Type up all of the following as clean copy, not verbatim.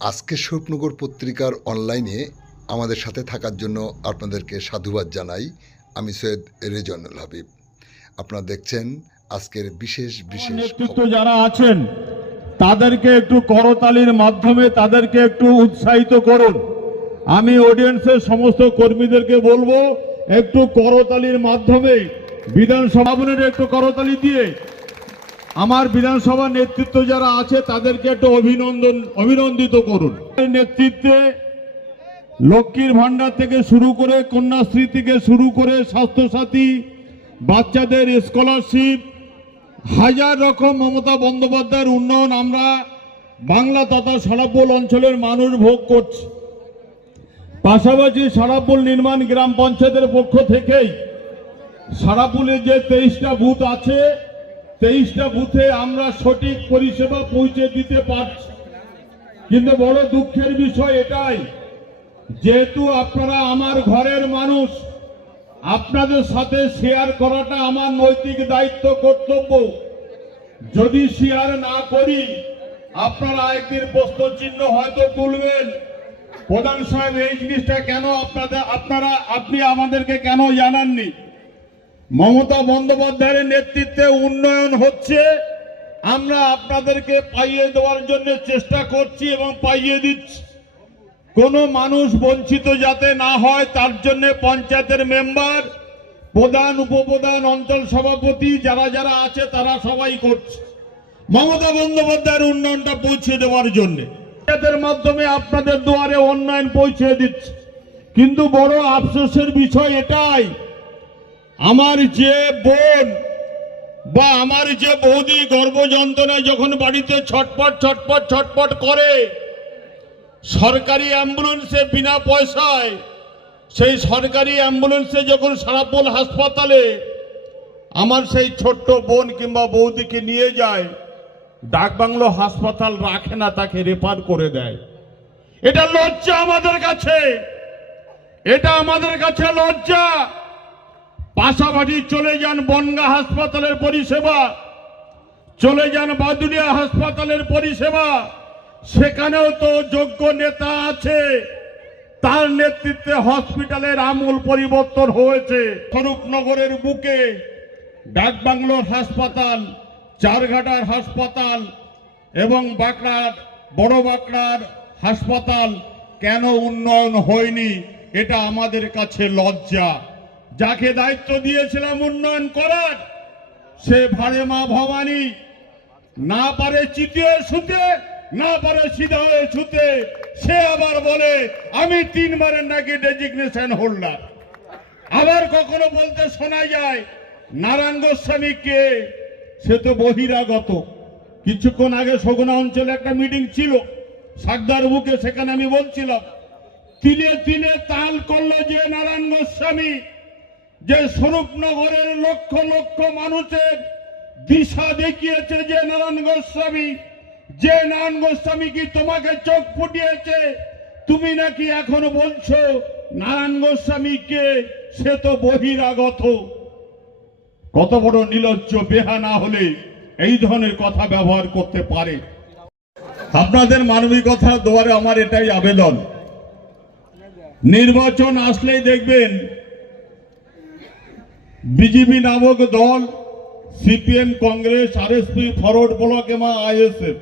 আজকে স্বরূপনগর পত্রিকার অনলাইনে আমাদের সাথে থাকার জন্য আপনাদেরকে সাধুবাদ জানাই। আমি সৈয়দ রেজওয়ানুল হাবিব। আপনারা দেখছেন আজকের বিশেষ নেতৃত্ব যারা আছেন তাদেরকে একটু করতালির মাধ্যমে তাদেরকে একটু উৎসাহিত করুন। আমি অডিয়েন্সের সমস্ত কর্মীদেরকে বলবো একটু করতালির মাধ্যমে বিধানসভা ভবনের একটু করতালি দিয়ে আমার বিধানসভা নেতৃত্ব যারা আছে তাদেরকে একটু অভিনন্দিত করুন। নেতৃত্বে লক্ষ্মীর ভান্ডার থেকে শুরু করে কন্যাশ্রী থেকে শুরু করে স্বাস্থ্যসাথী, বাচ্চাদের স্কলারশিপ, হাজার রকম মমতা বন্দ্যোপাধ্যায়ের উন্নয়ন আমরা বাংলা তথা সারাপোল অঞ্চলের মানুষ ভোগ করছি। পাশাপাশি সারাপোল নির্মাণ গ্রাম পঞ্চায়েতের পক্ষ থেকেই সারাপোলে যে 23টা বুথ আছে 23টা বুথে আমরা সঠিক পরিষেবা পৌঁছে দিতে পারছি। কিন্তু বড় দুঃখের বিষয় এটাই, যেহেতু আপনারা আমার ঘরের মানুষ, আপনাদের সাথে শেয়ার করাটা আমার নৈতিক দায়িত্ব, কর্তব্য। যদি শেয়ার না করি আপনারা একদিন প্রশ্ন চিহ্ন হয়তো তুলবেন, প্রধান সাহেব এই জিনিসটা কেন আপনি আমাদেরকে কেন জানাননি। মমতা বন্দ্যোপাধ্যায়ের নেতৃত্বে উন্নয়ন হচ্ছে, আমরা আপনাদেরকে পাইয়ে দেওয়ার জন্য চেষ্টা করছি এবং পাইয়ে দিচ্ছি। কোনো মানুষ বঞ্চিত যাতে না হয় তার জন্য পঞ্চায়েতের মেম্বার, প্রধান, উপপ্রধান, অঞ্চল সভাপতি যারা যারা আছে তারা সবাই করছে মমতা বন্দ্যোপাধ্যায়ের উন্নয়নটা পৌঁছে দেওয়ার জন্য। পঞ্চায়েতের মাধ্যমে আপনাদের দুয়ারে উন্নয়ন পৌঁছে দিচ্ছে। কিন্তু বড় আফসোসের বিষয় এটাই, আমার যে বোন বা আমার যে বৌদি গর্ভযন্ত্রণায় যখন বাড়িতে ছটপট করে, সরকারি অ্যাম্বুলেন্সে বিনা পয়সায় সেই সরকারি অ্যাম্বুলেন্সে যখন সারাপোল হাসপাতালে আমার সেই ছোট্ট বোন কিংবা বৌদিকে নিয়ে যায়, ডাকবাংলো হাসপাতাল রাখে না, তাকে রেফার করে দেয়। এটা লজ্জা আমাদের কাছে, এটা আমাদের কাছে লজ্জা। পাশাপাশি চলে যান বনগা হাসপাতালের পরিষেবা, চলে যান বাদুড়িয়া হাসপাতালের পরিষেবা, সেখানেও তো যোগ্য নেতা আছে, তার নেতৃত্বে হসপিটালের আমূল পরিবর্তন হয়েছে। স্বরূপনগরের বুকে ডাকবাংলোর হাসপাতাল, চারঘাটার হাসপাতাল এবং বড় বাঁকড়ার হাসপাতাল কেন উন্নয়ন হয়নি, এটা আমাদের কাছে লজ্জা। যাকে দায়িত্ব দিয়েছিলাম উন্নয়ন করার, সে ভারে মা ভবানী, না পারে চিতিয়ে শুতে, না পারে সিধা হয়ে ছুতে, সে আবার বলে আমি 3 বারের নাকি ডেজিগনেশন হোল্ডার। আবার কখনো বলতে শোনা যায় নারায়ণ গোস্বামী কে, সে তো বহিরাগত। কিছুক্ষণ আগে সগুনা অঞ্চলে একটা মিটিং ছিল সাগদার বুকে, সেখানে আমি বলছিলাম তিলে তিলে তাল করলো যে নারায়ণ গোস্বামী, যে স্বরূপনগরের লক্ষ লক্ষ মানুষের দিশা দেখিয়েছে যে নারায়ণ গোস্বামী, যে নারায়ণ গোস্বামী কি তোমাকে চোখ ফুটিয়েছে, তুমি নাকি এখনো বলছো নারায়ণ গোস্বামী কে, সে তো বহিরাগত। কত বড় নির্লজ্জ বেহা না হলে এই ধরনের কথা ব্যবহার করতে পারে। আপনাদের মানবিকতা দুয়ারে আমার এটাই আবেদন, নির্বাচন আসলেই দেখবেন বিজেপি নামক দল, CPM, Congress, RSP, forward block এবং আইএসএফ,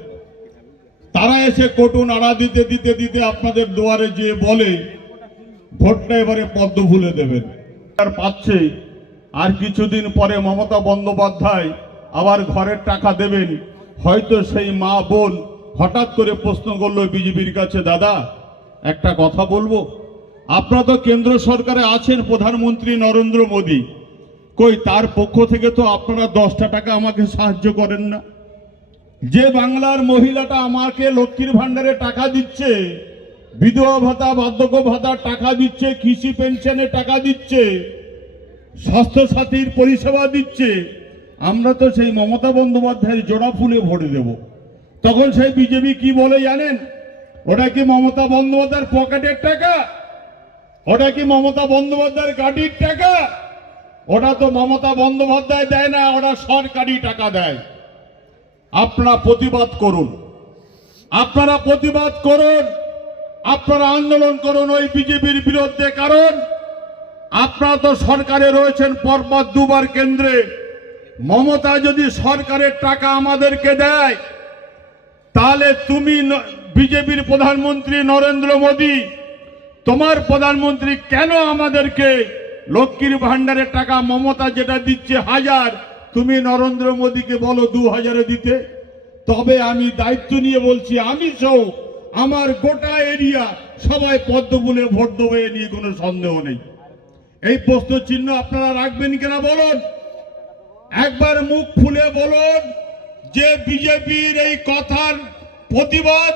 তারা এসে কটু নাড়া দিতে দিতে দিতে আপনাদের দুয়ারে যে বলে ভোটটা এবারে পদ্ম ফুলে দেবেন, আর পাচ্ছে। আর কিছুদিন পরে মমতা বন্দ্যোপাধ্যায় আবার ঘরের টাকা দেবেন। হয়তো সেই মা বোন হঠাৎ করে প্রশ্ন করলো বিজেপির কাছে, দাদা একটা কথা বলবো, আপনারা তো কেন্দ্র সরকারে আছেন, প্রধানমন্ত্রী নরেন্দ্র মোদী, কই তার পক্ষ থেকে তো আপনারা 10টা টাকা আমাকে সাহায্য করেন না? যে বাংলার মহিলাটা আমাকে লক্ষ্মীর ভান্ডারে টাকা দিচ্ছে, বিধবা ভাতা, বার্ধক্য ভাতার টাকা দিচ্ছে, কৃষি পেনশনে টাকা দিচ্ছে, স্বাস্থ্যসাথীর পরিষেবা দিচ্ছে, আমরা তো সেই মমতা বন্দ্যোপাধ্যায়ের জোড়া ফুলে ভরে দেব। তখন সেই বিজেপি কি বলে জানেন? ওটা কি মমতা বন্দ্যোপাধ্যায়ের পকেটের টাকা? ওটা কি মমতা বন্দ্যোপাধ্যায়ের গাড়ির টাকা? ওটা তো মমতা বন্দ্যোপাধ্যায় দেয় না, ওরা সরকারি টাকা দেয়। আপনারা প্রতিবাদ করুন। আপনারা প্রতিবাদ করুন, আপনারা আন্দোলন করুন ওই বিজেপির বিরুদ্ধে, কারণ আপনারা তো সরকারে রয়েছেন পরপর দুবার কেন্দ্রে। মমতা যদি সরকারের টাকা আমাদেরকে দেয়, তাহলে তুমি বিজেপির প্রধানমন্ত্রী নরেন্দ্র মোদী, তোমার প্রধানমন্ত্রী কেন আমাদেরকে লক্ষ্মীর ভান্ডারের টাকা মমতা যেটা দিচ্ছে 1000, তুমি নরেন্দ্র মোদীকে বলো 2000 দিতে। তবে আমি দায়িত্ব নিয়ে বলছি, আমি সহ আমার গোটা এরিয়া সবাই পদ্মফুলে ভোট দেবে, এ নিয়ে কোনো সন্দেহ নেই। এই প্রশ্ন চিহ্ন আপনারা রাখবেন কিনা বলুন, একবার মুখ খুলে বলুন যে বিজেপির এই কথার প্রতিবাদ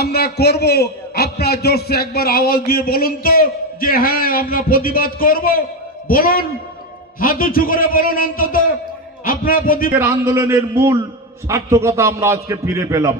আমরা করব। আপনারা জোরসে একবার আওয়াজ দিয়ে বলুন তো যে হ্যাঁ আমরা প্রতিবাদ করব। বলুন, হাত উঁচু করে বলুন অন্তত আপনারা প্রতিবাদ। আন্দোলনের মূল সার্থকতা আমরা আজকে ফিরে পেলাম।